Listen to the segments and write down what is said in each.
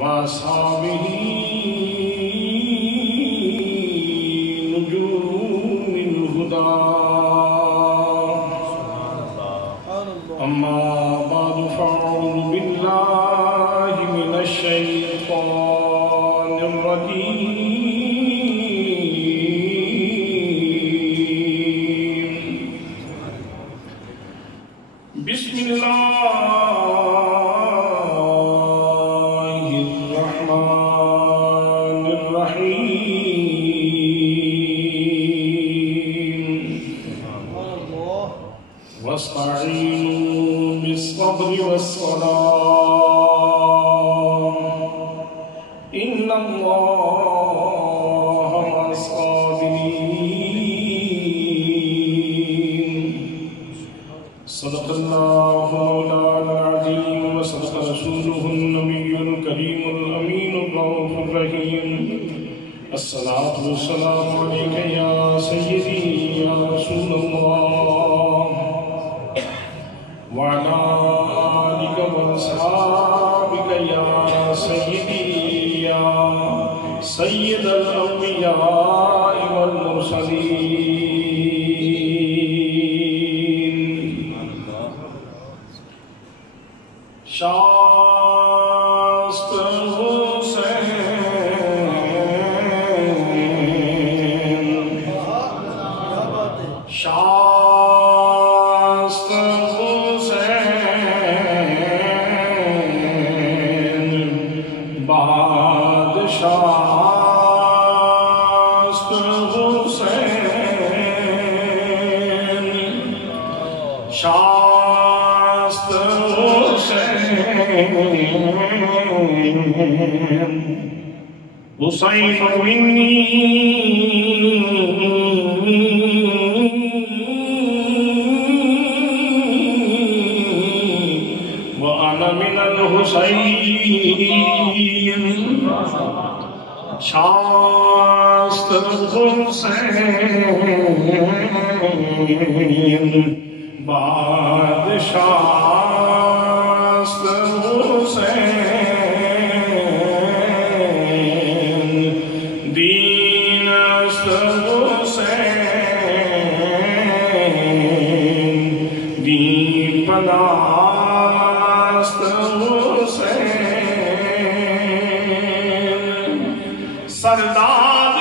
وأصحابه نجوم الهدى. أما بعد فأعوذ بالله من الشيطان الرجيم. بسم الله الرحمن الرحيم. واستعينوا بالصبر والصلاة إن الله مع الصابرين. صدق الله مولانا العظيم وصدق رسوله النبي الكريم الأمين الرؤوف الرحيم. الصلاة والسلام عليك يا سيدي يا رسول الله وعلى آلك وأصحابك يا سيدي يا سيد الأنبياء والمرسلين. شاست حسین شاست حسین بادشاست حسین شاست حسین منی وأنا من الحسين. شاست حسین بادشاست حسین دین است حسین دین پناست حسین سرداد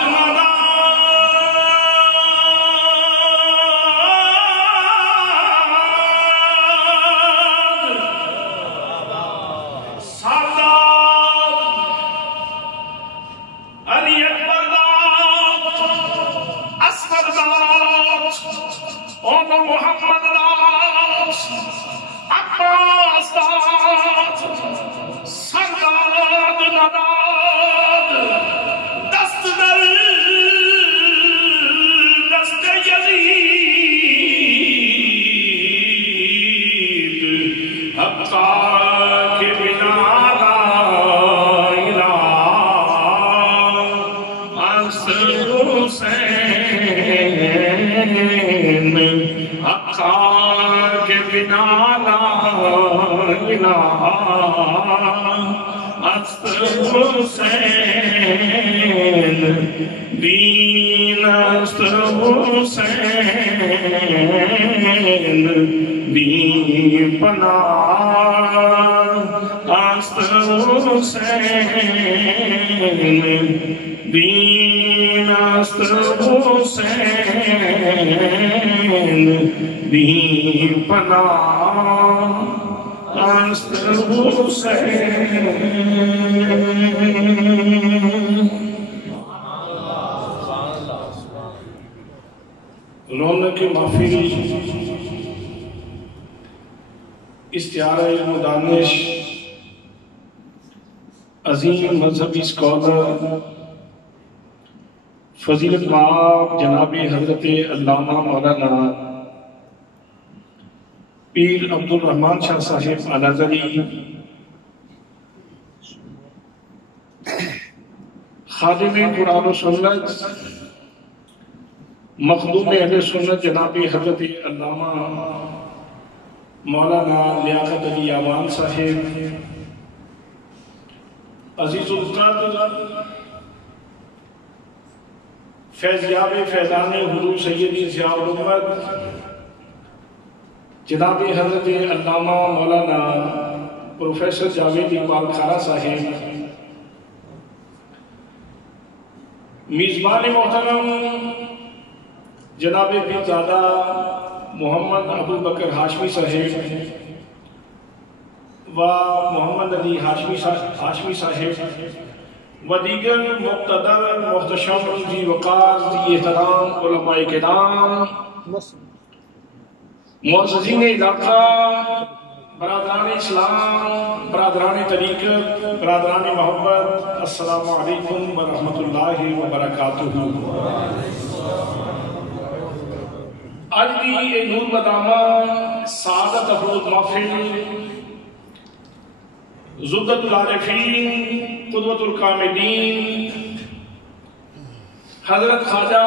حسین دین است حسین دین پناہ است حسین دین است حسین دین پناہ است حسین. رونق محفل استعارہ علم و دانش عظیم مذہبی اسکالر فضیلت مآب جناب حضرت علامہ مولانا پیر عبدالرحمن شاہ صاحب الازہری خادم قرآن و سنت مخدوم اہل سنت جناب حضرت علامہ مولانا لیاقت علی یامان صاحب عزیز القدر فیضیاب فیضان حضور سیدی ضیاء الامت جناب حضرت علامہ مولانا پروفیسر جاوید اقبال کھارا صاحب، میزبان محترم جناب پیرزادہ محمد ابو بکر ہاشمی صاحب و محمد علی ہاشمی صاحب و دیگر مقتدر محتشم ذی وقار ذی احترام علماء کرام، معززین علاقہ، برادران اسلام، برادران طریقت، برادران محبت، السلام علیکم ورحمۃ اللہ وبرکاتہ۔ آج بھی یہ نور بدامہ سعادت افروز محفل زبدۃ العارفین قدوۃ الکاملین حضرت خواجہ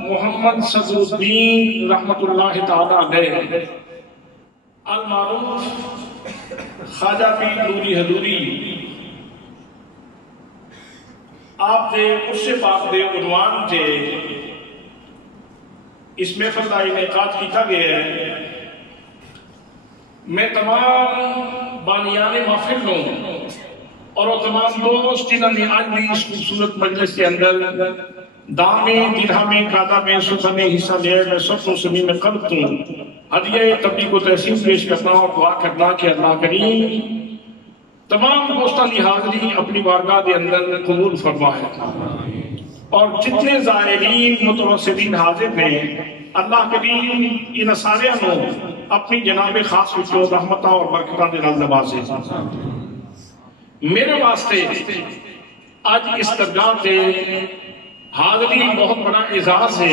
محمد صدر الدین رحمت اللہ تعالی علیہ المعروف خواجہ پیر نوری حضوری آپ دے اس پاک دے عنوان تے اس محفل کا انعقاد کیتا گیا ہے۔ میں تمام بانیان محفل لوں اور وہ تمام دوست جنہوں نے آج بھی اس خوبصورت مجلس کے اندر دامے درہمے کادامے سلطنے حصہ لیا، میں سب مسلمین میں قلب دوں ہدیہ تبلیغ و تحسین پیش کرنا اور دعا کرنا کہ اللہ کریم تمام دوستان کی حاضری اپنی بارگاہ کے اندر قبول فرمائے، اور جتنے زائرین متوسطین حاضر ہیں اللہ کریم ان سارے نو اپنی جناب خاص وچوں رحمتاں اور برکتاں دے نال نوازے۔ میرے واسطے آج اس درگاہ تے حاضری بہت بڑا اعزاز ہے،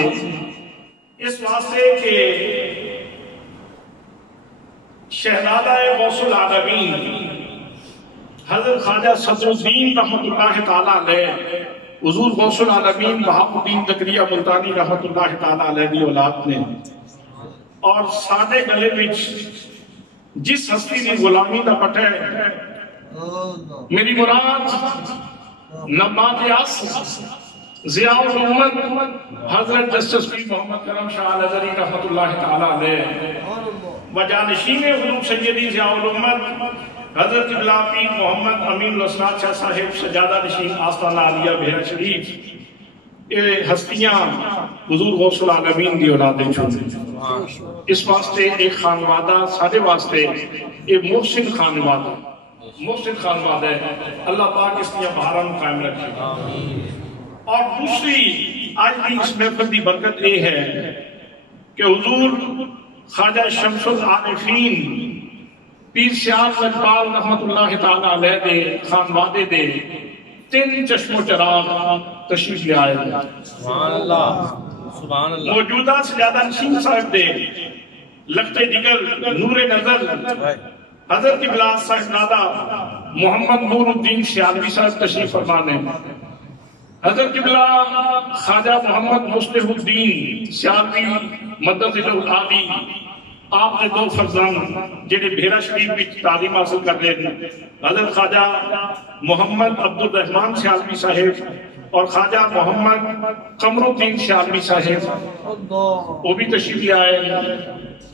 اس واسطے کہ شہزادہ غوث العالمین حضرت خواجہ صدر الدین رحمت اللہ تعالیٰ علیہ حضور غوث العالمین بہاء الدین زکریا ملتانی رحمت اللہ تعالیٰ علیہ دی اولاد نے، اور ساڈے گلے وچ جس ہستی دی غلامی دا پٹا ہے، میری مراد نبات عصر ضیاء الامت حضرت جسٹس پیر محمد کرم شاہ الازہری رحمت اللہ تعالیٰ علیہ و جانشین حضور سیدی ضیاء الامت حضرت قبلہ پیر محمد امین الاسرار شاہ صاحب سجادہ نشین آستانہ عالیہ بحر شریف، یہ ہستیاں حضور غوث العالمین دی اولادیں چھوڑیں۔ اس واسطے ایک خانوادہ سارے واسطے ایک محسن خانوادہ ہے، اللہ پاک اس لئے بہاران قائم رکھے۔ اور دوسری آج بھی اس محفل دی برکت یہ ہے کہ حضور خواجہ شمس العارفین پیر سیال لجپال رحمت اللہ تعالیٰ علیہ دے خانوادے دے 3 چشم و چراغ تشریف لے آئے۔ سبحان اللہ، سبحان اللہ۔ موجودہ سجادہ نشین صاحب دے لختے جگر نور نظر حضرت قبلہ صاحبزادہ محمد نور الدین سیالوی صاحب تشریف فرمانے، حضرت قبلہ خواجہ محمد مصلح الدین سیالوی مدد العالی آپ نے 2 فرزند جنہیں بھیرا شریف بھی تعلیم حاصل کر رہے ہیں، حضرت خواجہ محمد عبد الرحمن سیالوی صاحب اور خواجہ محمد قمر الدین سیالوی صاحب وہ بھی تشریف لے آئے،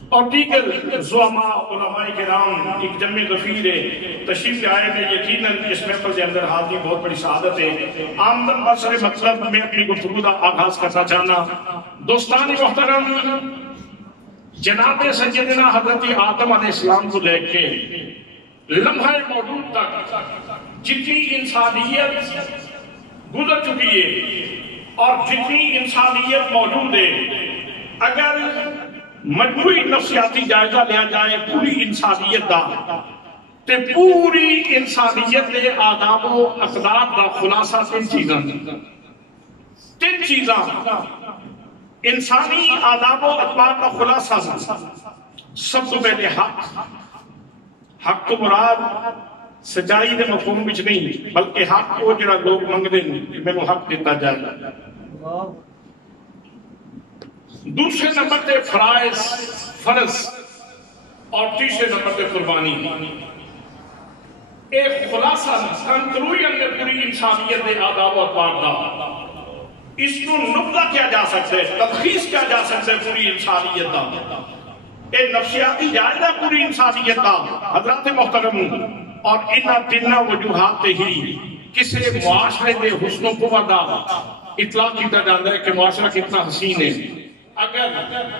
اور دیگر زعماء علماء کرام ایک جمع غفیر تشریف لے آئے۔ میں یقیناً اس محفل کے اندر حاضری بہت بڑی سعادت ہے۔ آمدن بسر مطلب میں اپنی گفتگو کا آغاز کرنا چاہنا، دوستان محترم، جناب سیدنا حضرت آدم علیہ السلام کو لے کے لمحہ موجود تک جتنی انسانیت گزر چکی ہے اور جتنی انسانیت موجود ہے، اگر مجموعی نفسیاتی جائزہ لیا جائے پوری انسانیت دا تے پوری انسانیت دے آداب و اقدار دا خلاصہ 3 چیزاں انسانی آداب و اقدار کا خلاصہ سب تو پہلے حق تو مراد سچائی دے مفہوم وچ نہیں بلکہ حق کو جڑا لوگ منگدے ہیں میں حق دیتا جائے۔ دوسرے نمبر تے فرض اور تیسرے نمبر تے قربانی۔ ایک خلاصہ کنکلوژن میں پوری انسانیت دے آداب و اطوار دا اس کو نقطہ کیا جا سکتا ہے، تلخیص کیا جا سکتا ہے پوری انسانیت دا، ایک نفسیاتی جائزہ پوری انسانیت دا حضرات محترم۔ اور انہاں تینوں وجوہات ہی کسی معاشرے دے حسن و قوت دا اطلاع کیتا جاتا ہے کہ معاشرہ کتنا حسین ہے۔ اگر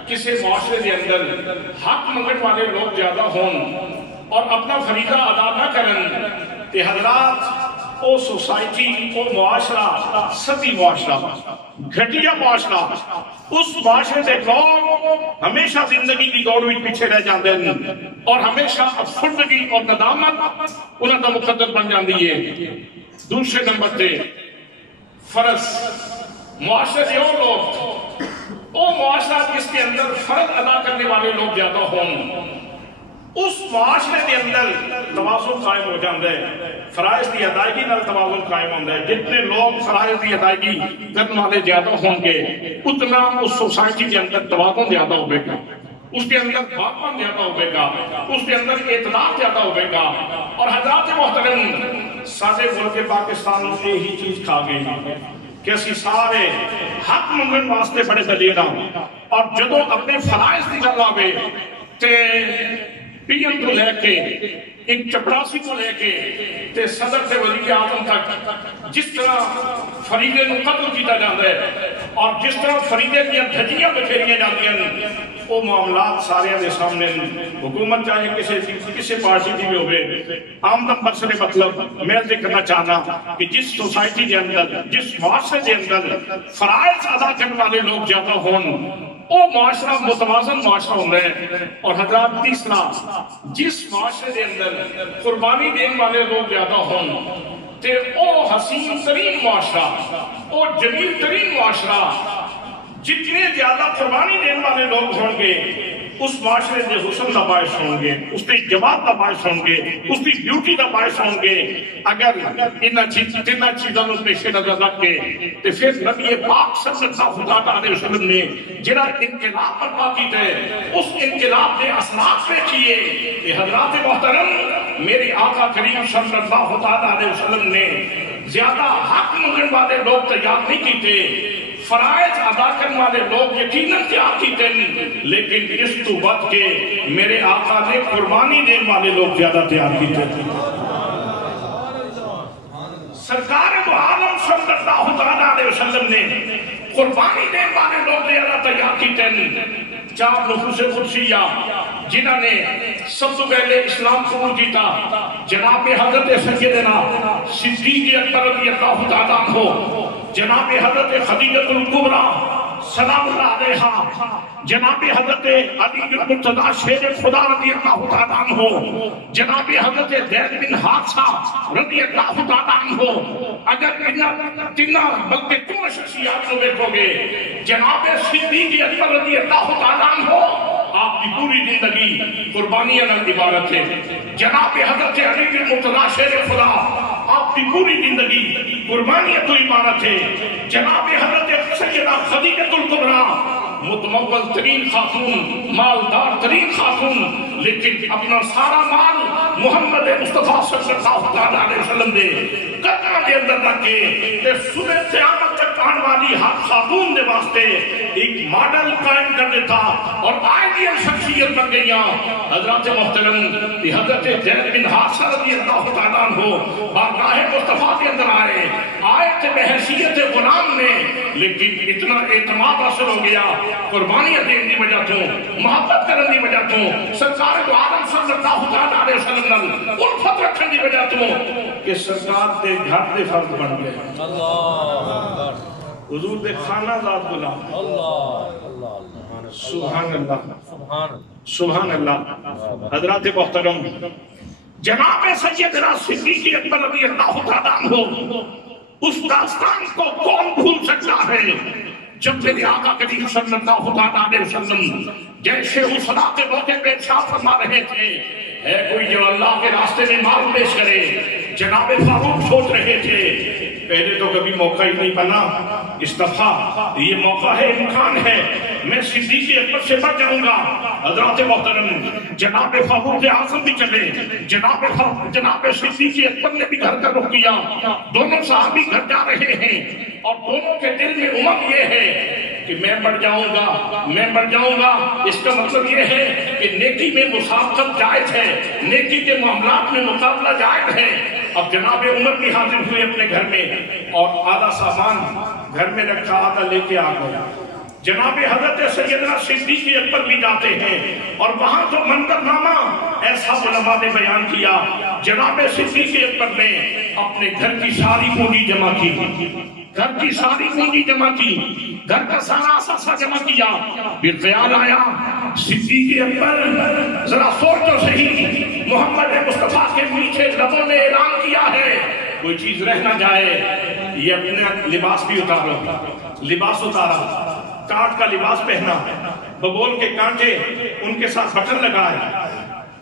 کسی معاشرے کے اندر حق منگن والے لوگ زیادہ ہوں اور اپنا فریضہ ادا نہ کرن تو حضرات او سوسائٹی او معاشرہ ستی معاشرہ گھٹیا معاشرہ اس معاشرے سے لوگ ہمیشہ زندگی کی دوڑ میں پیچھے رہ جاتے ہیں اور ہمیشہ افسردگی اور ندامت انہوں کا مقدر بن جاتی ہے۔ دوسرے نمبر پہ فرض معاشرے سے اور لوگ وہ معاشرہ جس کے اندر فرض ادا کرنے والے لوگ زیادہ ہوں اس معاشرے کے اندر توازن قائم ہو جاتا ہے، فرائض کی ادائیگی نال توازن قائم ہوتا ہے۔ جتنے لوگ فرائض کی ادائیگی کرنے والے زیادہ ہوں گے اتنا اس سوسائٹی کے اندر توازن زیادہ ہوگا، اس کے اندر باپن زیادہ ہوگا، اس کے اندر اعتدال زیادہ ہوگا۔ اور حضرات محترم سارے ملک پاکستان میں یہی چیز کھا گئی کہ اسی سارے حق منگن واسطے بڑے دلیر ہوں اور جدو اپنے فرائض کی گل آوے تے پی ایم کو لے کے ایک چپڑاسی کو لے کے تے صدر سے وزیر اعظم تک جس طرح فریضے کو قتل کیا جاتا ہے اور جس طرح فریضے کی دھجیاں بکھیریاں جاتی ہیں وہ معاملات سارے دے سامنے حکومت چاہے کسی پارٹی کی بھی ہوئے آمدن برسنے مطلب میں ذکر کرنا چاہنا کہ جس سوسائٹی کے اندر جس معاشرے کے اندر فرائض ادا کرنے والے لوگ زیادہ ہوں وہ معاشرہ متوازن معاشرہ ہوتا ہے۔ اور حضرات تیسرا جس معاشرے کے اندر قربانی دینے والے لوگ زیادہ ہوں تے او حسین ترین معاشرہ او جمیل ترین معاشرہ جتنے زیادہ قربانی دینے والے لوگ ہوں گے اس معاشرے کے حسن کا باعث ہوں گے، اس کی جماعت کا باعث ہوں گے، اس کی بیوٹی کا باعث ہوں گے۔ اگر تین چیزوں کو پیش نظر رکھ کے تو پھر نبی پاک صلی اللہ علیہ وسلم نے جڑا انقلاب برپا کیتا ہے اس انقلاب کے اثرات دیکھیے کہ حضرات محترم میرے آقا کریم صلی اللہ علیہ وسلم نے زیادہ حق منگن والے لوگ تیار نہیں کیتے، فرائض ادا کرنے والے لوگ یقیناً تیار کیتے ہیں، لیکن اس تو بد کے میرے آقا نے قربانی دینے والے لوگ زیادہ تیار کیتے ہیں۔ سرکار دو عالم صلی اللہ علیہ وسلم نے قربانی دینے والے لوگ زیادہ تیار کیتے ہیں۔ چار نفوس قدسیہ جنہوں نے سب سے پہلے اسلام قبول کیتا جناب حضرت سیدنا صدیق اکبر رضی اللہ تعالیٰ عنہ، جناب حضرت خدیجہ الکبریٰ سلام اللہ علیہا، جناب حضرت علی المرتضی شیر خدا رضی اللہ تعالیٰ عنہ، جناب حضرت زید بن حارثہ رضی اللہ تعالیٰ عنہ۔ اگر انہاں تینوں بلکہ تم شخصیات کو دیکھو گے جناب صدیق اکبر رضی اللہ تعالیٰ عنہ آپ کی پوری زندگی قربانیاں نال عبارت ہے، جناب حضرت علی المرتضی شیر خدا آپ کی پوری زندگی قربانیاں تو عبارت ہے، جناب حضرت سیدہ خدیجہ الکبریٰ متمول ترین خاتون، مالدار ترین خاتون، لیکن اپنا سارا مال محمد مصطفیٰ صلی اللہ علیہ وسلم دے قدمہ کے اندر رکھ کے صبح قیامت تک آنے والی ہر خاتون دے واسطے ایک ماڈل قائم کر دیتا اور آئیڈیل شخصیت بن گئیاں۔ حضرات محترم حضرت زید بن حارثہ رضی اللہ تعالیٰ عنہ بارگاہ مصطفیٰ کے اندر آئے تھے بحیثیت غلام میں، لیکن اتنا اعتماد حاصل ہو گیا قربانیاں دینے کی وجہ تو، محبت کرنے کی وجہ تو، سرکار دو عالم صلی اللہ علیہ وسلم نال الفت رکھنے کی وجہ تو کہ سرکار دے گھر دے فرد بن گئے، حضور دے خانہ ذات بلا، سبحان اللہ سبحان اللہ۔ حضرات محترم جناب سیدنا صدیق اکبر رضی اللہ تعالیٰ عنہ اس داستان کو کون بھول سکتا ہے جب میرے آقا کریم صلی اللہ علیہ وسلم جیسے حسنا کے موقع پہ ارشاد فرما رہے تھے ہے کوئی جو اللہ کے راستے میں مال پیش کرے، جناب فاروق سوچ رہے تھے پہلے تو کبھی موقع ہی نہیں بنا، اس دفعہ یہ موقع ہے، امکان ہے میں صدیق اکبر سے بچ جاؤں گا۔ حضرات محترم جناب فاروق اعظم بھی چلے، جناب صدیق اکبر نے بھی گھر کا رخ کیا، دونوں صحابی گھر جا رہے ہیں اور دونوں کے دل میں امید یہ ہے کہ میں بڑھ جاؤں گا، میں بڑھ جاؤں گا۔ اس کا مطلب یہ ہے کہ نیکی میں مسابقت جائز ہے، نیکی کے معاملات میں مقابلہ جائز ہے۔ اب جناب عمر بھی حاضر ہوئے اپنے گھر میں اور آدھا سامان گھر میں رکھا، آدھا لے کے آ گیا۔ جناب حضرت سیدنا صدیق اکبر بھی جاتے ہیں اور وہاں تو منظرنامہ ایسا علماء نے بیان کیا، جناب صدیق اکبر نے اپنے گھر کی ساری پونجی جمع کی، گھر کی ساری پونجی جمع کی، گھر کا سارا اثاثہ جمع کیا۔ پھر خیال آیا صدیق اکبر ذرا سوچو صحیح، محمد مصطفیٰ کے میٹھے لبوں نے اعلان کیا ہے کوئی چیز رہ نہ جائے، یہ اپنا لباس بھی اتارو، لباس اتارا، کاٹ کا لباس پہنا، بگول کے کانٹے ان کے ساتھ بٹن لگائے،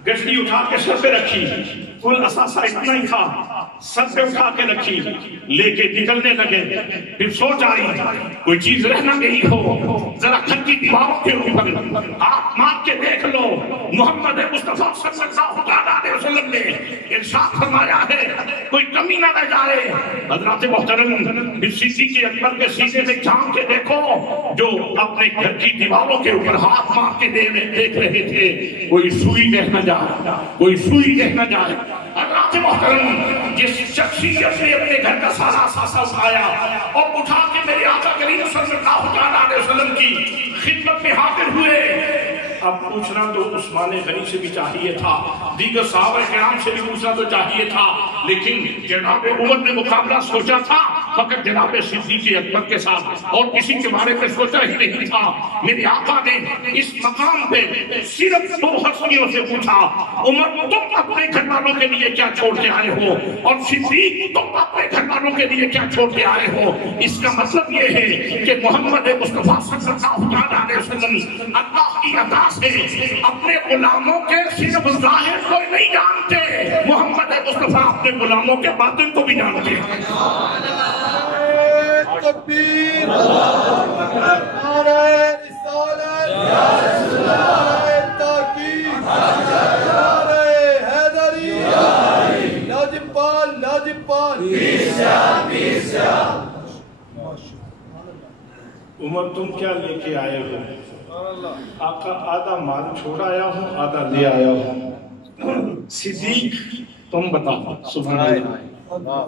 گشتی اٹھا کے سر پہ رکھی، کل اثاثہ اتنا ہی تھا، سر پہ اٹھا کے رکھی، لے کے نکلنے لگے۔ پھر سوچ آئی کوئی چیز رہ نہ گئی ہو، ذرا گھر کی دیواروں کے اوپر ہاتھ مار کے دیکھ لو، محمد مصطفیٰ صلی اللہ علیہ وسلم نے ارشاد فرمایا ہے کوئی کمی نہ رہ جائے۔ حضرات محترم پھر صدیق اکبر کے سینے میں جھانک کے دیکھو، جو اپنے گھر کی دیواروں کے اوپر ہاتھ مار کے دیکھ رہے تھے، کوئی سوئی رہ نہ جائے، کوئی سوئی رہ نہ جائے۔ حضرات محترم جس شخصیت نے اپنے گھر کا سارا اثاثہ اٹھایا اور اٹھا کے میرے آقا کریم صلی اللہ علیہ وسلم کی خدمت میں حاضر ہوئے، اب پوچھنا تو عثمان غنی سے بھی چاہیے تھا، دیگر صحابہ کرام سے بھی پوچھنا تو چاہیے تھا، لیکن جناب عمر نے مقابلہ سوچا تھا فقط جناب صدیق اکبر کے ساتھ، اور کسی کے بارے میں سوچا ہی نہیں تھا۔ میرے آقا نے اس مقام پہ صرف دو ہستیوں سے پوچھا، عمر تم اپنے گھر والوں کے لیے کیا چھوڑ کے آئے ہو، اور صدیق تم اپنے گھر والوں کے لیے کیا چھوڑ کے آئے ہو۔ اس کا مطلب یہ ہے کہ محمد مصطفیٰ صلی اللہ علیہ وسلم اللہ کی عطا سے اپنے غلاموں کے صرف ظاہر کو نہیں جانتے، محمد مصطفیٰ اپنے غلاموں کے باطن کو بھی جانتے ہیں۔ تکبیر، نعرہ رسالت، نعرہ تحقیق، نعرہ حیدری، لاجپال لاجپال، عمر تم کیا لے کے آئے ہو؟ آقا آدھا مال چھوڑ آیا ہوں، آدھا لے آیا ہوں۔ صدیق تم بتاؤ، سبحان اللہ،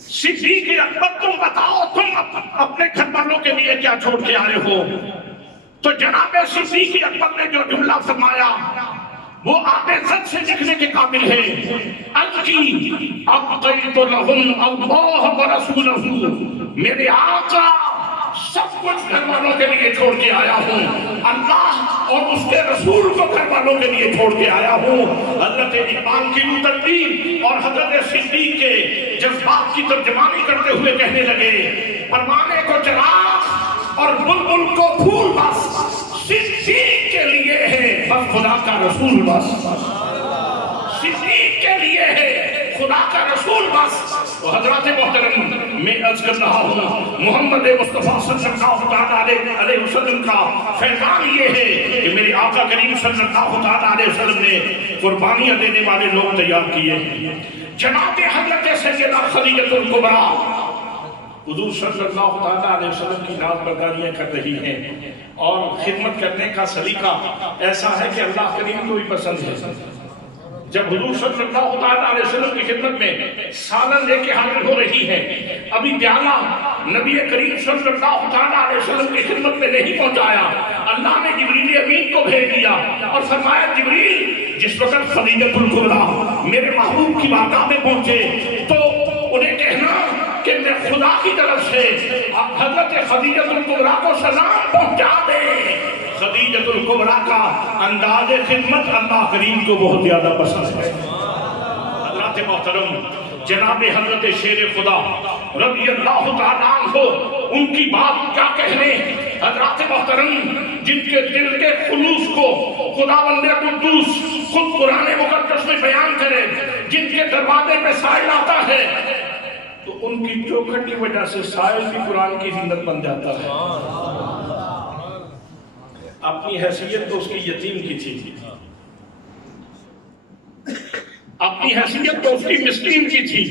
صدیق اکبر تم بتاؤ تم اپنے گھر والوں کے لیے کیا چھوڑ کے آئے ہو؟ تو جناب صدیق اکبر نے جو جملہ فرمایا وہ آب زد سے لکھنے کے قابل ہے، الکی ابقیت لہم اللہ ورسولہ، میرے آقا سب کچھ گھر والوں کے لیے چھوڑ کے آیا ہوں، اللہ اور اس کے رسول کو گھر والوں کے لیے چھوڑ کے آیا ہوں۔ حضرت اقبال کی روح ترتیب اور حضرت صدیق کے جذبات کی ترجمانی کرتے ہوئے کہنے لگے، پروانے کو چراغ اور بلبل کو پھول بس، صدیق کے لیے ہے بس خدا کا رسول بس، صدیق کے لیے ہے خدا کا رسول بس۔ تو حضرات محترم میں عرض کر رہا ہوں، محمد مصطفیٰ صلی اللہ علیہ وسلم کا فیضان یہ ہے کہ میرے آقا کریم صلی اللہ علیہ وسلم نے قربانیاں دینے والے لوگ تیار کیے۔ جناب حضرت سیدہ خدیجہ الکبریٰ حضور صلی اللہ علیہ وسلم کی ناز برداریاں کر رہی ہیں، اور خدمت کرنے کا سلیقہ ایسا ہے کہ اللہ کریم کو بھی پسند ہے۔ جب حضور صلی اللہ علیہ وسلم کی خدمت میں سالن لے کے حاضر ہو رہی ہے، ابھی پیالہ نبی کریم صلی اللہ علیہ وسلم کی خدمت میں نہیں پہنچایا، اللہ نے جبریل امین کو بھیج دیا اور فرمایا جبریل جس وقت خدیجہ الکبریٰ میرے محبوب کی بارگاہ میں پہنچے تو انہیں کہنا کہ میں خدا کی طرف سے حضرت خدیجہ الکبریٰ کو سلام پہنچا دے۔ خدیجہ الکبریٰ کا انداز خدمت اللہ کریم کو بہت زیادہ پسند ہے۔ حضرات محترم جناب حضرت شیر خدا رضی اللہ تعالیٰ عنہ ان کی بات کیا کہنے، حضرات محترم جن کے دل کے خلوص کو خداوند قدوس خود قرآن مقدس میں بیان کرے، جن کے دروازے میں سائل آتا ہے تو ان کی چوکھٹ کی وجہ سے سائل بھی قرآن کی زینت بن جاتا ہے۔ اپنی حیثیت تو اس کی یتیم کی تھی، اپنی حیثیت تو اس کی مسکین کی تھی،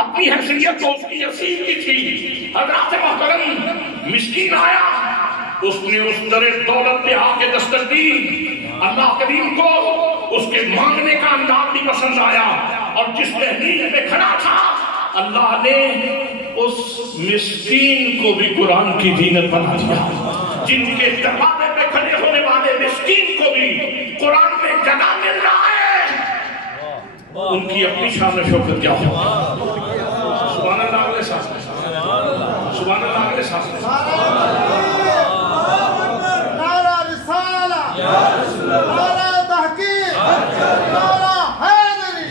اپنی حیثیت تو اس کی یتیم کی تھی۔ حضرات محترم، مسکین آیا، اس نے اس در دولت پہ آ کے دستک دی، اللہ کریم کو اس کے مانگنے کا انداز بھی پسند آیا، اور جس تحریر پہ کھڑا تھا اللہ نے اس مسکین کو بھی قرآن کی زینت بنا دیا۔ جن کے دروازے پہ کھڑے ہونے والے مسکین کو بھی قرآن میں جگہ مل رہا ہے، ان کی اپنی شان و شوکت کیا ہو۔ سبحان اللہ علیہ صاحب، سبحان اللہ علیہ صاحب، نعرہ رسالہ، نعرہ تحقیق، نعرہ حیدری،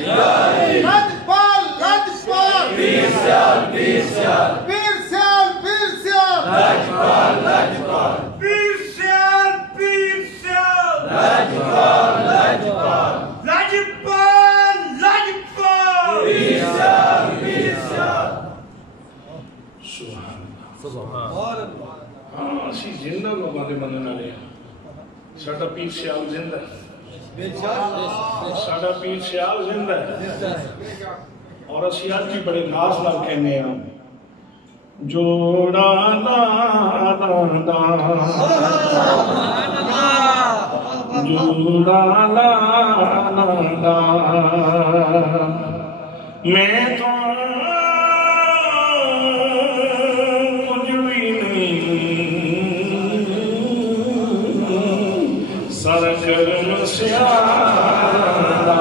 لجپال، لجپال، پیر سیال، پیر سیال، پیر سیال، پیر سیال، لجپال، لجپال، پیر سیال، پیر سیال، لجپال، لجپال، لجپال، لجپال، پیر سیال، پیر سیال۔ سبحان اللہ۔ ہاں اسی زندہ لوگوں دے منن والے ساڈا پیر سیال زندہ ہے، ساڈا پیر سیال زندہ ہے، اور اسی اج بھی بڑے ناز نال کہنے ہیں جوڑا لا دا جوڑا لا دا میں تو سرکرم سیادہ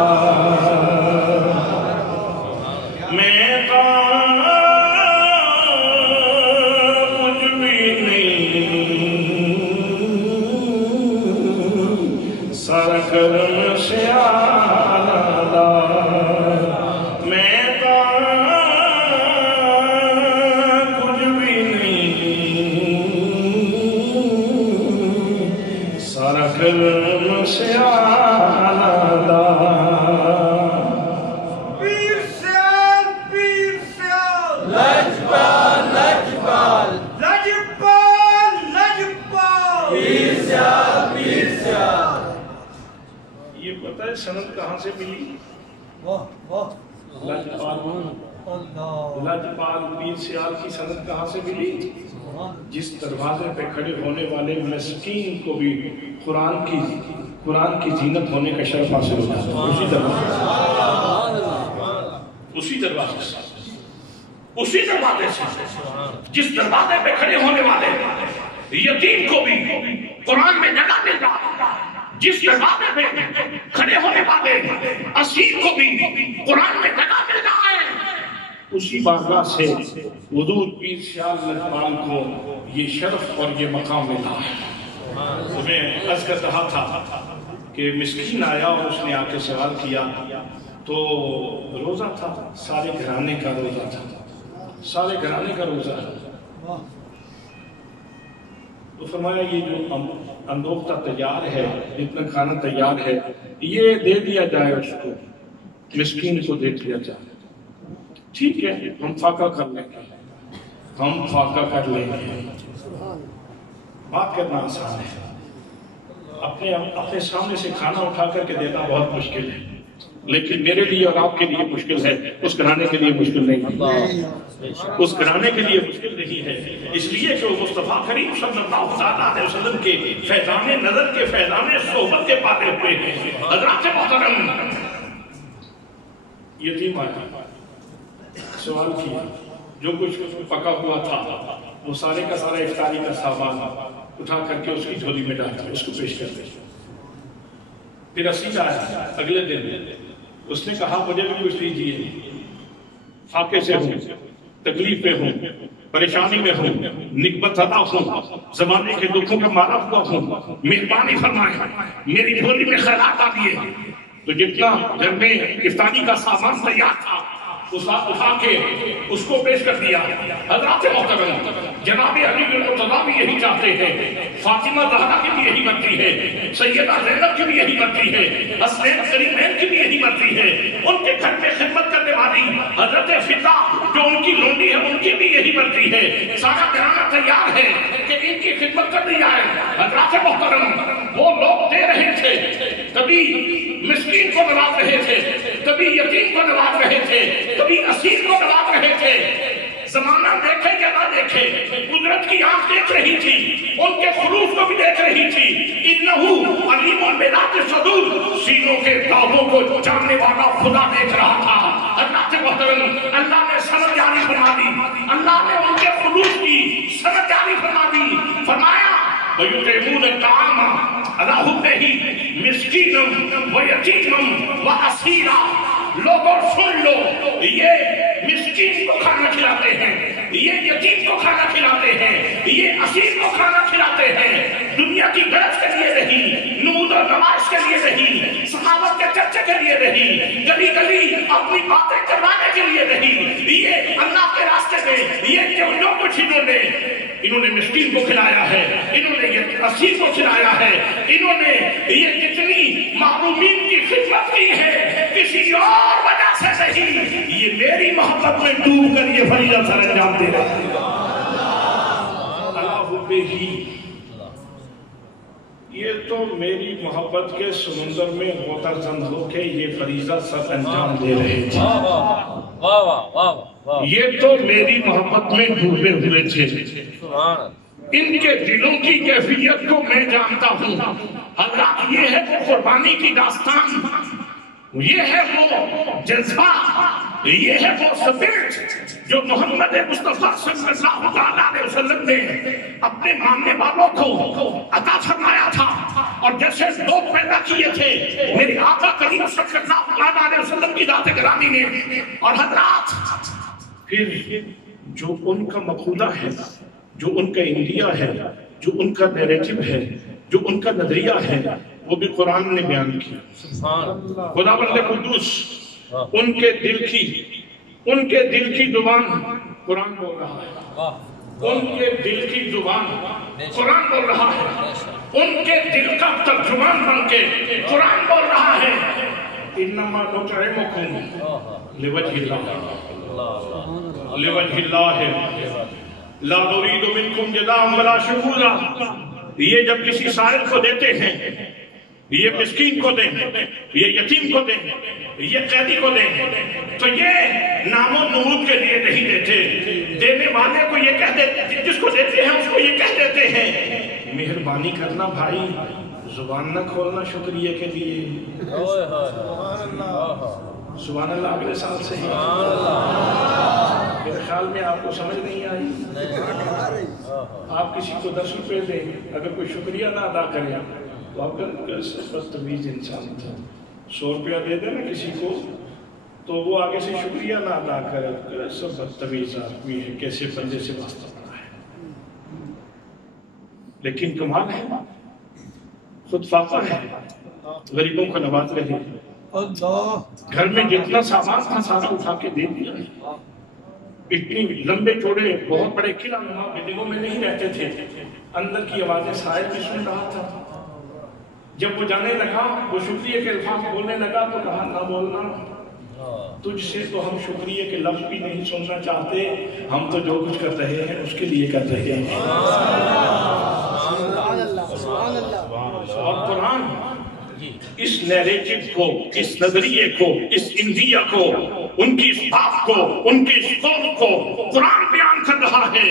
میں تو کچھ بھی نہیں، سرکرم سیادہ میں تو کچھ بھی نہیں، سرکرم سیادہ۔ پیر سیال، پیر سیال، لجپال، لجپال، لجپال، لجپال، پیر سیال، پیر سیال۔ یہ پتہ ہے سند کہاں سے ملی؟ لجپال پیر سیال کی سند کہاں سے ملی؟ جس دروازے پہ کھڑے ہونے والے مسکین کو بھی قرآن کی زینت ہونے کا شرف حاصل ہوتا ہے، اسی دروازے سے، اسی دروازے سے جس دروازے پہ کھڑے ہونے والے یتیم کو بھی قرآن میں جگہ مل رہا ہے، جس دروازے پہ کھڑے ہونے والے اسیر کو بھی قرآن میں جگہ مل رہا ہے، اسی بارگاہ سے حضور پیر سیال لجپال کو یہ شرف اور یہ مقام ملا ہے۔ تمہیں عرض کر رہا تھا کہ مسکین آیا اور اس نے آ کے سوال کیا، تو روزہ تھا، سارے گھرانے کا روزہ تھا، سارے گھرانے کا روزہ تھا، تو فرمایا یہ جو اندوختہ تیار ہے، جتنا کھانا تیار ہے یہ دے دیا جائے، اس کو مسکین کو دے دیا جائے۔ ٹھیک ہے، ہم فاقہ کر لیں گے، ہم فاقہ کر لیں گے۔ بات کرنا آسان ہے، اپنے سامنے سے کھانا اٹھا کر کے دینا بہت مشکل ہے، لیکن میرے لیے اور آپ کے لیے مشکل ہے، اس گھرانے کے لیے مشکل نہیں ہے، اس گھرانے کے لیے مشکل نہیں ہے، اس لیے کہ مصطفیٰ کریم صلی اللہ علیہ وسلم کے فیضان نظر کے فیضان صحبت کے پاتے ہوئے ہیں۔ حضرات محترم، یتیم آیا، سوال کیا، جو کچھ پکا ہوا تھا وہ سارے کا سارا افطاری کا سامان اٹھا کر کے اس کی جھولی میں ڈال کے اس کو پیش کر دیا۔ پھر رسید آیا اگلے دن، اس نے کہا مجھے بھی کچھ دیجیے، فاقے سے ہوں، تکلیف میں ہوں، پریشانی میں ہوں، نکبت عطا ہوں، زمانے کے دکھوں کا مارا ہوا ہوں، مہربانی فرمائیں، میری جھولی میں خیرات آ دیے۔ تو جتنا گھر میں افطاری کا سامان تیار تھا اٹھا کے اس کو پیش کر دیا. حضرات محترم جناب علی المرتضیٰ بھی یہی چاہتے ہیں، فاطمہ زہرا کی بھی یہی مرضی ہے، سیدہ زینب کی بھی یہی مرضی ہے، حسنین کریمین کی بھی یہی مرضی ہے. ان کے گھر میں خدمت کرنے والی حضرت فضا جو ان کی لونڈی ہے ان کی بھی یہی مرضی ہے. سارا گھرانہ تیار ہے کہ ان کی خدمت کر دی جائے. حضرات محترم وہ لوگ دے رہے تھے، کبھی مسکین کو نواز رہے تھے، کبھی یتیم کو نواز رہے تھے، کبھی اسیر کو نواز رہے تھے. زمانہ دیکھے یا نہ دیکھے قدرت کی آنکھ دیکھ رہی تھی، ان کے خلوص کو بھی دیکھ رہی تھی. انہو علیم بذات الصدور، سینوں کے داغوں کو جاننے والا خدا دیکھ رہا تھا. حضرات محترم اللہ نے سند جاری فرما دی، اللہ نے ان کے خلوص کی سند جاری فرما دی. فرمایا وَيُطْعِمُونَ الطَّعَامَ عَلَىٰ حُبِّهِ مِسْكِینًا وَیَتِیمًا وَأَسِیرًا. لوگوں سن لو، یہ مسکین کو کھانا کھلاتے ہیں، یہ یتیم کو کھانا کھلاتے ہیں، یہ اسیر کو کھانا کھلاتے ہیں. دنیا کی غرض کے لیے نہیں، نمود و نمائش کے لیے نہیں، صحابت کے چرچے کے لیے نہیں، گلی گلی اپنی باتیں کروانے کے لیے نہیں. یہ اللہ کے راستے میں یہ جو کچھ انہوں نے مسکین کو کھلایا ہے، انہوں نے یہ اسیر کو کھلایا ہے، انہوں نے یہ جتنی محرومین کی خدمت کی ہے کسی اور وجہ سے نہیں، یہ میری محبت میں ڈوب کر یہ فریضہ سر انجام دے رہے ہیں. اللہ حبہ ہی، یہ تو میری محبت کے سمندر میں غوطہ زن ہو کے یہ فریضہ سر انجام دے رہے تھے. یہ تو میری محبت میں ڈوبے ہوئے تھے. ان کے دلوں کی کیفیت کو میں جانتا ہوں. حضرات یہ ہے وہ قربانی کی داستان، یہ ہے وہ جذبہ، یہ ہے وہ سپرٹ جو محمد مصطفیٰ صلی اللہ علیہ وسلم نے اپنے ماننے والوں کو عطا فرمایا تھا. اور جیسے لوگ پیدا کیے تھے میری آقا کریم صلی اللہ علیہ وسلم کی ذات گرامی نے. اور حضرات پھر جو ان کا مقولہ ہے، جو ان کا انڈیا ہے، جو ان کا نیریٹو ہے، جو ان کا نظریہ ہے، وہ بھی قرآن نے بیان کیا. خداوند قدوس ان کے دل کی زبان قرآن بول رہا ہے، ان کے دل کی زبان قرآن بول رہا ہے، ان کے دل کا ترجمان بن کے قرآن بول رہا ہے. انما نطعمکم لوجہ اللہ لا نريد منکم جزاء ولا شکورا. یہ جب کسی سائل کو دیتے ہیں، یہ مسکین کو دیں، یہ یتیم کو دیں، یہ قیدی کو دیں، تو یہ نام و نمود کے لیے نہیں دیتے. دینے والے کو یہ کہہ دیتے، جس کو دیتے ہیں اس کو یہ کہہ دیتے ہیں مہربانی کرنا بھائی، زبان نہ کھولنا شکریہ کے لیے. سبحان اللہ. اگلے سال سے میرے خیال میں آپ کو سمجھ نہیں آئی. آپ کسی کو 10 روپے دیں، اگر کوئی شکریہ نہ ادا کرے تو آپ کیسے بدتمیز انسان تھا. 100 روپیہ دے دیں نا کسی کو تو وہ آگے سے شکریہ نہ ادا کرے، کیسے بدتمیز آدمی ہے، کیسے بندے سے واسطہ پڑا ہے. لیکن کمال ہے، خود فاقہ ہے، غریبوں کو نواز رہے. گھر میں جتنا سامان تھا سارا اٹھا کے دے دیا. اتنی لمبے چوڑے بہت بڑے قلعہ نما بلڈنگوں میں نہیں رہتے تھے. اندر کی آوازیں سائل بھی سن رہا تھا. جب وہ جانے لگا، وہ شکریہ کے الفاظ بولنے لگا تو کہا نہ بولنا، تجھ سے تو ہم شکریہ کے لفظ بھی نہیں سننا چاہتے، ہم تو جو کچھ کر رہے ہیں اس کے لیے کر رہے ہیں. اور قرآن اس نیریٹو کو، اس نظریے کو، اس انڈیا کو، ان کی اس بات کو، ان کی اس قول کو قرآن بیان کر رہا ہے.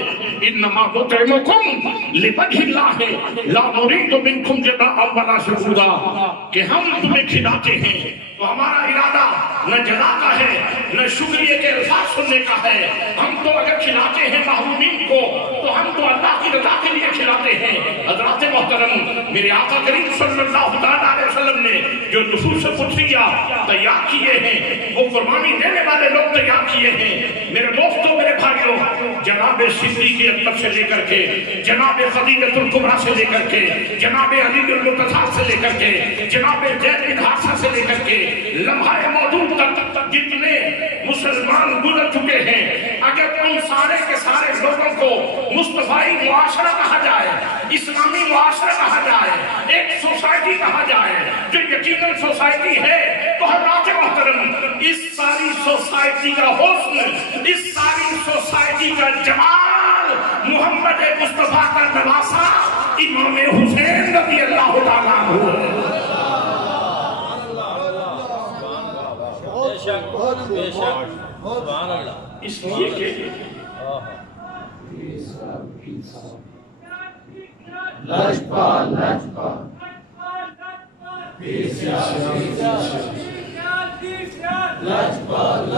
انما نطعمکم لوجہ اللہ لا نريد منکم جزاء ولا شکورا. کہ ہم تمہیں کھلاتے ہیں تو ہمارا ارادہ نہ جزا کا ہے نہ شکریہ کے الفاظ سننے کا ہے. ہم تو اگر کھلاتے ہیں محرومین کو تو ہم تو اللہ کی رضا کے لیے کھلاتے ہیں. حضرات محترم میرے آقا کریم صلی اللہ علیہ وسلم نے جو نفوس قدسیہ تیار کیے ہیں، وہ قربانی دینے والے لوگ تیار کیے ہیں. میرے دوستوں، میرے بھائیوں، جناب صدیق اکبر سے لے کر کے، جناب خدیجہ الکبریٰ سے لے کر کے، جناب علی المرتضیٰ سے لے کر کے، جناب زید بن حارثہ سے لے کر کے لمحہ موجود تک جتنے مسلمان گزر چکے ہیں، اگر ان سارے کے سارے لوگوں کو مصطفی معاشرہ کہا جائے، اسلامی معاشرہ کہا جائے، ایک سوسائٹی کہا جائے جو یقیناً سوسائٹی ہے، تو حضرات محترم اس ساری سوسائٹی کا حسن، اس ساری سوسائٹی کا جمال محمد مصطفیٰ کا نواسا امام حسین رضی اللہ تعالیٰ عنہ ہے۔ بے شک بے شک سبحان اللہ۔ اس لیے کہ لاجپال لاجپال لاجپال لاجپال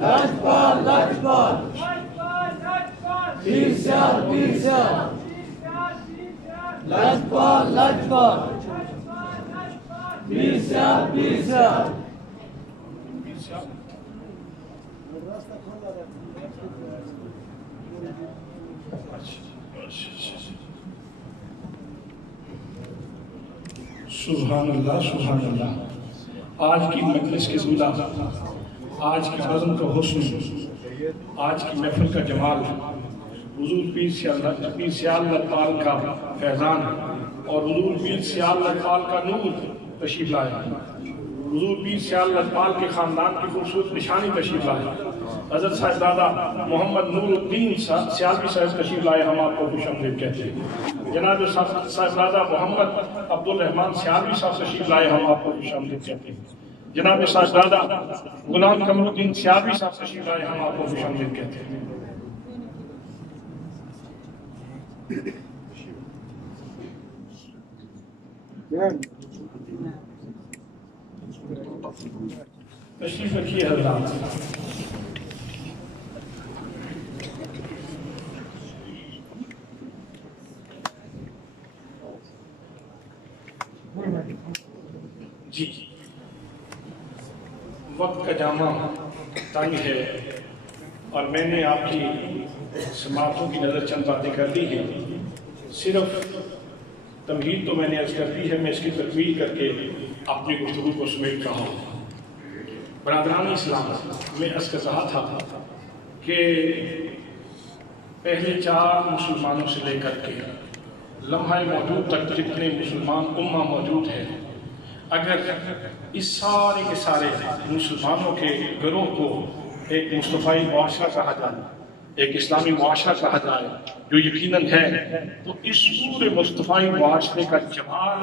لاجپال لاجپال لاجپال لاجپال سبحان اللہ سبحان اللہ۔ آج کی مجلس کے زولہ، آج کی نظم کا حسن، آج کی محفل کا جمال، حضور پیر سیال لطفال کا فیضان اور حضور پیر سیال لطفال کا نور تشریف لائے، حضور پیر سیال لطفال کے خاندان کی خوبصورت نشانی تشریف لائے، حضرت صاحبزادہ محمد نور الدین سیالوی صاحب تشریف لائے، ہم آپ کو خوش آمدید کہتے ہیں۔ جناب صاحبزادہ محمد عبد الرحمن سیالوی صاحب تشریف لائے، ہم آپ کو خوش آمدید کہتے ہیں۔ جناب صاحبزادہ غلام قمر الدین سیالوی صاحب تشریف لائے، ہم آپ کو خوش آمدید کہتے ہیں۔ تشریف رکھیے حضرات۔ جی وقت کا جامع تنگ ہے اور میں نے آپ کی سماعتوں کی نظر چند باتیں کر دی ہیں، صرف تمہید تو میں نے عرض کر دی ہے، میں اس کی تکمیل کر کے اپنی گفتگو کو سمیٹ رہا ہوں۔ برادران اسلام، میں عرض کر رہا تھا کہ پہلے 4 مسلمانوں سے لے کر کے لمحہ موجود تک جتنے مسلمان امہ موجود ہیں، اگر اس سارے کے سارے مسلمانوں کے گروہ کو ایک مصطفی معاشرہ کہا جائے، ایک اسلامی معاشرہ کہا جائے جو یقیناً ہے، تو اس پورے مصطفی معاشرے کا جمال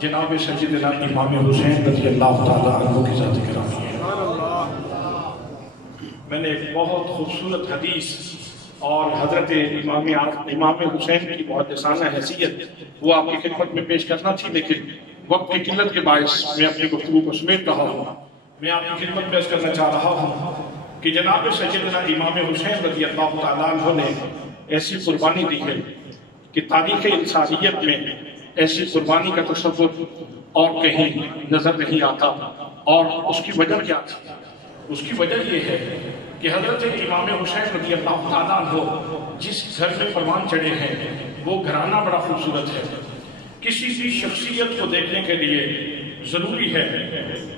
جناب سیدنا امام حسین رضی اللہ تعالیٰ عنہ کی ذات گرامی ہے۔ میں نے ایک بہت خوبصورت حدیث اور حضرت امام حسین کی محدثانہ حیثیت وہ آپ کی خدمت میں پیش کرنا تھی، لیکن وقت کی قلت کے باعث میں اپنی گفتگو کو سمیٹ رہا ہوں۔ میں آپ کی خدمت پیش کرنا چاہ رہا ہوں کہ جناب سیدنا امام حسین رضی اللہ تعالیٰ عنہ نے ایسی قربانی دی ہے کہ تاریخ انسانیت میں ایسی قربانی کا تصور اور کہیں نظر نہیں آتا، اور اس کی وجہ کیا تھی؟ اس کی وجہ یہ ہے کہ حضرت امام حسین رضی اللہ تعالیٰ عنہ جس گھر میں پروان چڑھے ہیں وہ گھرانہ بڑا خوبصورت ہے۔ کسی بھی شخصیت کو دیکھنے کے لیے ضروری ہے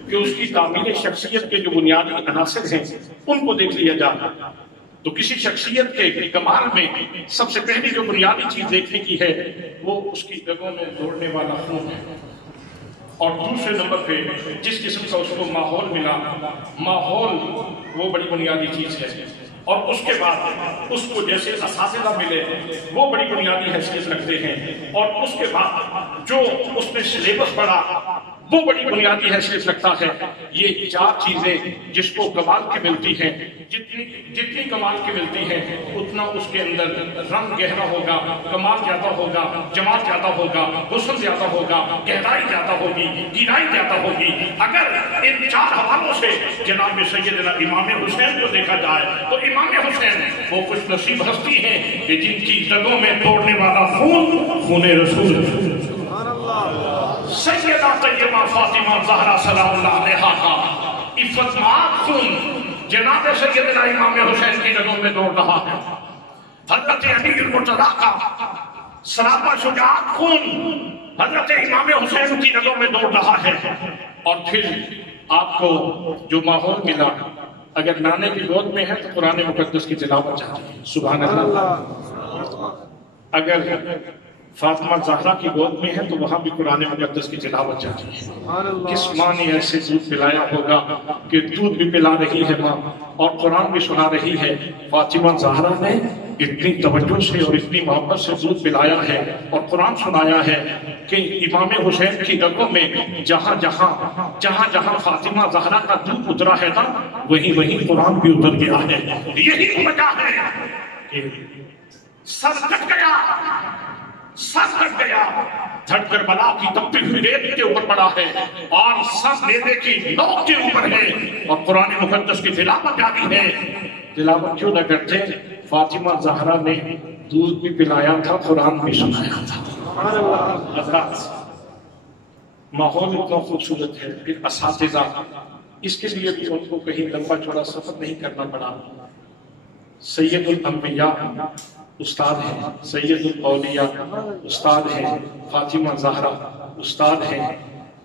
کہ اس کی تعمیر شخصیت کے جو بنیادی عناصر ہیں ان کو دیکھ لیا جائے۔ تو کسی شخصیت کے کمال میں سب سے پہلی جو بنیادی چیز دیکھنے کی ہے وہ اس کی رگوں میں دوڑنے والا خون ہے، اور دوسرے نمبر پہ جس قسم کا اس کو ماحول ملا، ماحول وہ بڑی بنیادی چیز ہے، اور اس کے بعد اس کو جیسے اساتذہ ملے وہ بڑی بنیادی حیثیت رکھتے ہیں، اور اس کے بعد جو اس نے سلیبس پڑھا وہ بڑی بنیادی حیثیت رکھتا ہے۔ یہ 4 چیزیں جس کو کمال کی ملتی ہیں، جتنی کمال کی ملتی ہیں اتنا اس کے اندر رنگ گہرا ہوگا، کمال زیادہ ہوگا، جمال زیادہ ہوگا، حسن زیادہ ہوگا، گہرائی زیادہ ہوگی، گہرائی زیادہ ہوگی۔ اگر ان 4 حوالوں سے جناب سیدنا امام حسین کو دیکھا جائے تو امام حسین وہ خوش نصیب ہستی ہیں کہ جن کی رگوں میں دوڑنے والا خون رسول سیدہ طیبہ فاطمہ زہرا سلام اللہ علیہا کا عفت مآب خون جناب سیدنا امام حسین کی رگوں میں دوڑ رہا ہے۔ حضرت علی المرتضیٰ کا سراپا شجاعت خون حضرت امام حسین کی رگوں میں دوڑ رہا ہے. اور پھر آپ کو جو ماحول ملا، اگر نانے کی گود میں ہے تو قرآن مقدس کی تلاوت چاہیے. سبحان اللہ. اگر فاطمہ زہرا کی گود میں ہے تو وہاں بھی قرآن مقدس کی تلاوت چاہیے. کس ماں نے ایسے دودھ پلایا ہوگا کہ دودھ بھی پلا رہی ہے ماں اور قرآن بھی سنا رہی ہے. فاطمہ زہرا نے اتنی توجہ سے اور اتنی محبت سے دودھ پلایا ہے اور قرآن سنایا ہے کہ امام حسین کی رگوں میں جہاں جہاں فاطمہ زہرا کا دودھ اترا ہے نا، وہیں قرآن بھی اتر گیا ہے. یہی وجہ ہے کہ سر کٹ گیا، دھڑ کر بلا کی تپتی ہوئی ریت کے اوپر پڑا ہے اور سب نیزے کی نوک کے اوپر ہے اور قرآن مقدس کی تلاوت جاری ہے. تلاوت کیوں نہ کرتے؟ فاطمہ زہرا نے دودھ بھی پلایا تھا، قرآن بھی سنایا تھا. حضرات، ماحول اتنا خوبصورت ہے. پھر اساتذہ، اس کے لیے بھی ان کو کہیں لمبا چوڑا سفر نہیں کرنا پڑا. سید الانبیاء استاد ہیں، سید الاولیاء استاد ہیں، فاطمہ زہرا استاد ہیں.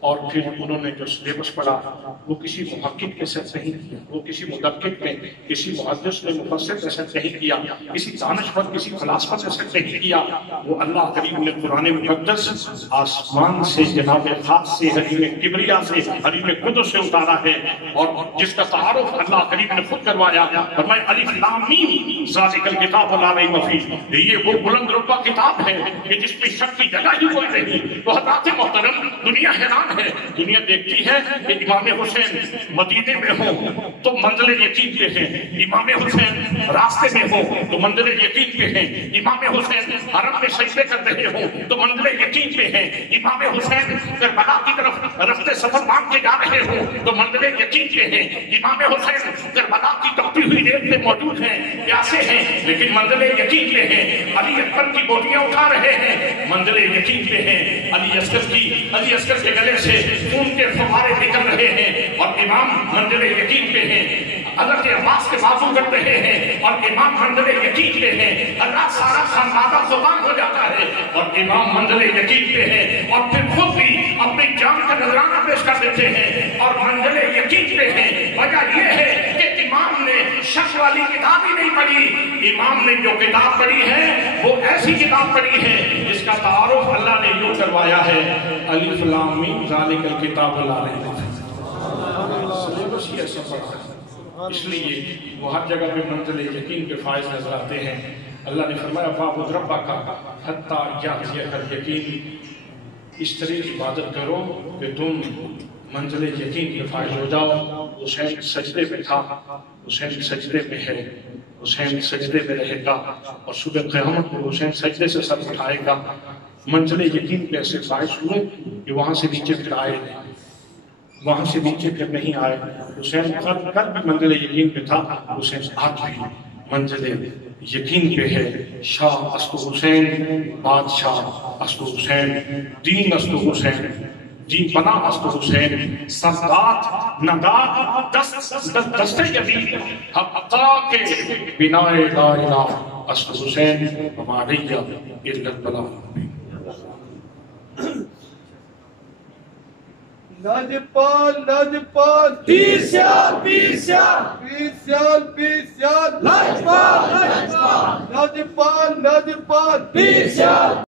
اور پھر انہوں نے جو سلیبس پڑھا وہ کسی محقق کے ساتھ نہیں کیا، وہ کسی مدقق نے، کسی محدث نے، مفسر کے ساتھ نہیں کیا، کسی دانشور، کسی فلاسفہ کے ساتھ نہیں کیا. وہ اللہ کریم نے قرآن مقدس آسمان سے جناب خاص سے حریم کبریا سے حریم قدس سے اتارا ہے اور جس کا تعارف اللہ کریم نے خود کروایا. فرمایا الف لام میم ذالک الکتاب لا ریب فیہ، یہ وہ بلند رتبہ کتاب ہے کہ جس میں شک کی جگہ ہی کوئی نہیں. تو حضرات محترم، دنیا حیران ہے. دنیا دیکھتی ہے کہ امام حسین مدینے میں ہوں تو منزل یقین پہ ہیں، امام حسین راستے میں ہوں تو منزل یقین پہ ہیں، امام حسین حرم میں سجدے کر رہے ہوں تو منزل یقین پہ ہیں، امام حسین کربلا کی طرف رفتے سفر مانگ کے جا رہے ہوں تو منزل یقین پہ ہیں، امام حسین کربلا کی تپتی ہوئی ریت میں موجود ہیں، پیاسے ہیں لیکن منزل یقین پہ ہیں. علی اکبر کی بوٹیاں اٹھا رہے ہیں، منزل یقین پہ ہیں. علی اصغر کے گلے سے خون کے فوارے نکل رہے ہیں اور امام منزل یقین پہ ہیں. حضرت عباس کے بازو کر رہے ہیں اور امام منزل یقین پہ ہیں. اللہ سارا خانواده قربان ہو جاتا ہے اور امام منزل یقین پہ ہیں اور پھر خود بھی اپنی جان کا نذرانہ پیش کر دیتے ہیں اور منزل یقین پہ ہیں. وجہ یہ ہے کہ امام نے شک والی کتاب ہی نہیں پڑھی، امام نے جو کتاب پڑھی ہے وہ ایسی کتاب پڑھی ہے جس کا تعارف اللہ نے یوں کروایا ہے الف لام میم ذالک الکتاب لا ریب فیہ. سلیبس ہی ایسا پڑھا ہے، اس لیے وہ ہر جگہ پہ منزل یقین کے فائز نظر آتے ہیں. اللہ نے فرمایا فاعبد ربک حتی یأتیک الیقین، اس طرح عبادت کرو کہ تم منزل یقین کے فائز ہو جاؤ. حسین سجدے میں تھا، حسین سجدے میں ہے، حسین سجدے میں رہے گا اور صبح قیامت میں حسین سجدے سے سر اٹھائے گا. منزل یقین پہ ایسے فائز ہوئے کہ وہاں سے نیچے پھر آئے نہیں، وہاں سے نیچے پھر نہیں آئے. حسین کل بھی منزل یقین پہ تھا، حسین آج بھی منزل یقین پہ ہے. شاہ اسکو حسین، بادشاہ اسکو حسین، دین اسکو حسین، دین بنا اسکو حسین، سردات ندات دست یزید حقا کے بنائے لا الہ اسکو حسین ہماریہ الا البلاغ. Najpal, Najpal, Pisial, Pisial, Pisial, Pisial, Najpal, Najpal, Najpal, Najpal, Pisial.